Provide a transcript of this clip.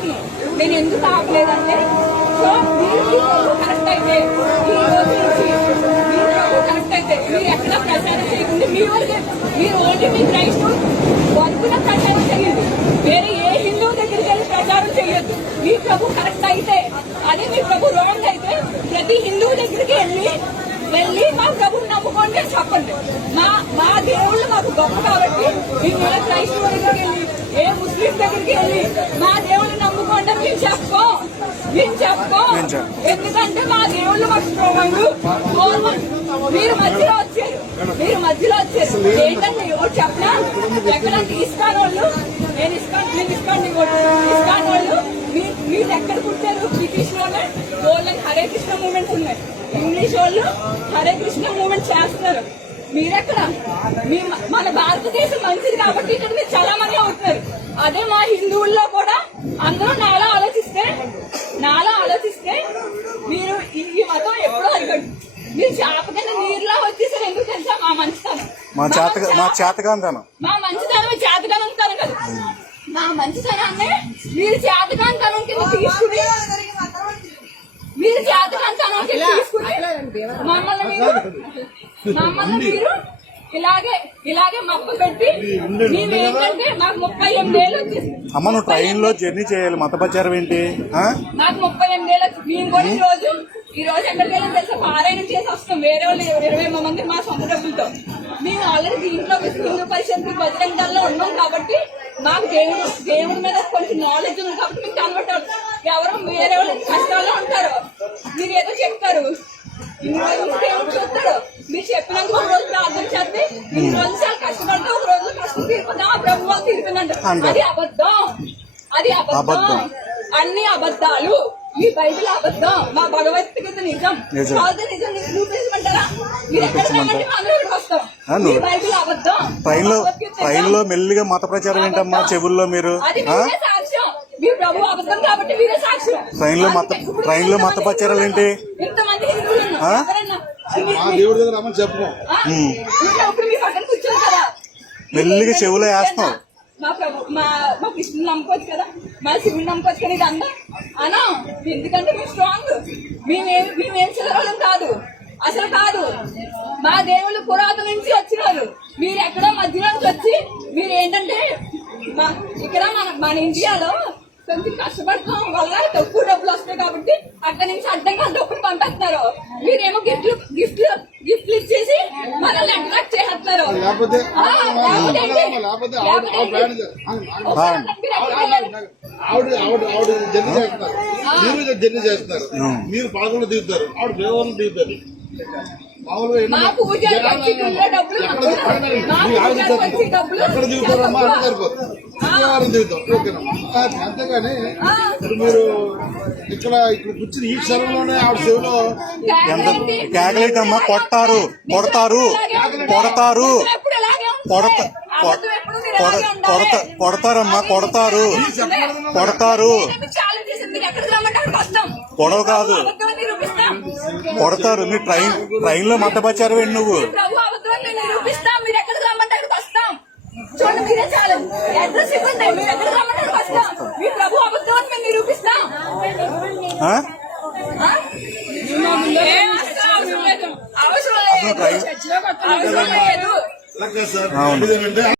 ఆపుతున్నాను. నేను ఎందుకు ఆపలేదంటే సో మీరు కరెక్ట్ అయితే ఈ రోజు నుంచి మీరు కరెక్ట్ అయితే మీరు ఎక్కడ ప్రచారం చేయకుండా మీరు ఓన్లీ మీ క్రైస్తవ వర్కున ప్రచారం చేయండి. వేరే ఏ హిందువు దగ్గరికి వెళ్ళి ప్రచారం చేయొద్దు. మీ ప్రభు కరెక్ట్ అయితే అదే మీ ప్రభు రాంగ్ అయితే ప్రతి హిందువు దగ్గరికి వెళ్ళి మా ప్రభుని నమ్ముకోండి చెప్పండి. మా దేవుళ్ళు మాకు గొప్ప కాబట్టి మేము ఏ క్రైస్తవ దగ్గరికి వెళ్ళి ఏ ముస్లిం దగ్గరికి వెళ్ళి మా దేవుళ్ళు నమ్ముకోండి మేము చెప్పుకోం. ఎందుకంటే మా దేవుళ్ళు మాకు స్ట్రాంగ్. మీరు మధ్యలో వచ్చారు ఏంటండి చెప్పనా? ఎక్కడ ఇస్కాన్ వాళ్ళు ఇస్కాన్ వాళ్ళు మీరు ఎక్కడ పుట్టారు? బ్రిటిష్ వాళ్ళని హరే కృష్ణ మూవ్మెంట్స్ ఉన్నాయి. ఇంగ్లీష్ వాళ్ళు హరే కృష్ణ మూవ్మెంట్ చేస్తున్నారు. మీరెక్కడ? మన భారతదేశం మంచిది కాబట్టి ఇక్కడ మీరు చాలా మంది అవుతున్నారు. అదే మా హిందువుల్లో కూడా అందరూ నాలా ఆలోచిస్తే మీరు ఈ మతం ఎప్పుడో అడగండి. మీరు చేపకన్నా నీరులా వచ్చేసారు. ఎందుకు తెలుసా? మా మంచితనం చేతకాంతనం కదా. మా మంచితనాన్ని మీరు చేతకాంతనం కింద తీసుకుని మమ్మల్ని మీరు ఇలాగే మప్పు పెట్టి మేమేంటంటే మాకు 38 ఏళ్ళు వచ్చేసి అమ్మ నువ్వు ట్రైన్ లో జర్నీ చేయాలి. మత ప్రచారం ఏంటి? నాకు 38 ఏళ్ళు వచ్చి మేము కూడా ఈ రోజు ఎక్కడికి వెళ్ళాం తెలుసా? పారాయణం చేసి వస్తాం. వేరే వాళ్ళు 20 మంది మా సొంత డబ్బులతో. మేము ఆల్రెడీ దీంట్లో హిందూ పరిషత్ బజరంగాల్లో ఉన్నాం కాబట్టి మాకు దేవుడి మీద కొంచెం నాలెడ్జ్ ఉంది కాబట్టి మీకు కన్వర్ట్ అవుతుంది. ఎవరో వేరే వాళ్ళు కష్టాల్లో ఉంటారు. మీరు ఏదో చెప్తారు, ఇన్ని రోజులు దేవుడు చూస్తాడు. మీరు చెప్పినందుకు ఒక రోజు ప్రార్థన చేస్తే ఇన్ని రోజులు చాలా కష్టపడితే ఒక రోజు కష్టం తీరుకుందా ఆ ప్రభు వాళ్ళు తీరుకుందంటారు. అది అబద్ధం. అన్ని అబద్ధాలు. మీ బైబిల్ అబద్ధం, మా భగవద్గీత నిజం. నిజం నిరూపించమంటారా? మీరు ఎక్కడ వస్తాం. మీ బైబిల్ అబద్ధం. ట్రైన్ లో మెల్లిగా మత ప్రచారం ఏంటమ్మా చెవుల్లో? మీరు అది సాక్ష్యం. మీ ప్రభు అబద్ధం కాబట్టి మీరే సాక్ష్యం. ట్రైన్ లో మత ప్రచారాలు ఏంటి? ఇంతమంది హిందువులు మీ పక్కన కూర్చోరు కదా, మెల్లిగా చెవులో వేస్తాం. మా కృష్ణుని నమ్ముకోవచ్చు కదా, మా శివుని నమ్ముకోవచ్చు కదా. ఇది అన్నా ఎందుకంటే మేము స్ట్రాంగ్. మేమేం చదవడం కాదు, అసలు కాదు. మా దేవుళ్ళు పురాతన నుంచి వచ్చినారు. మీరు ఎక్కడో మధ్యలో వచ్చి మీరు ఏంటంటే ఇక్కడ మన ఇండియాలో కొంచెం కష్టపడటం వల్ల తక్కువ డబ్బులు వస్తాయి కాబట్టి అక్కడి నుంచి అడ్డంగా డబ్బులు పంపిస్తున్నారు. మీరేమో గిఫ్ట్లు ఇచ్చేసి మనల్ని అట్రాక్ట్ చేస్తున్నారు. జర్నీ చేస్తున్నారు. మీరు పాల్గొని దిగుతారు, ఆవిడ దేవాలను దిగుతారు. ఎక్కడ దిగుతారమ్మా అంటే సరిపోతుంది. శుక్రవారం దిగుతాం, ఓకేనమ్మా. అంతేగాని మీరు ఇక్కడ కూర్చుని ఈ క్షణంలోనే ఆవిడ చెవిలో కేకలేటమ్మా కొడతారు. కొడతారమ్మా కొడతారు. గొడవ కాదు, కొడతారు. మీరు ట్రైన్ లో మత ప్రచారం ఏంటి? నువ్వు అవసరం లేదు.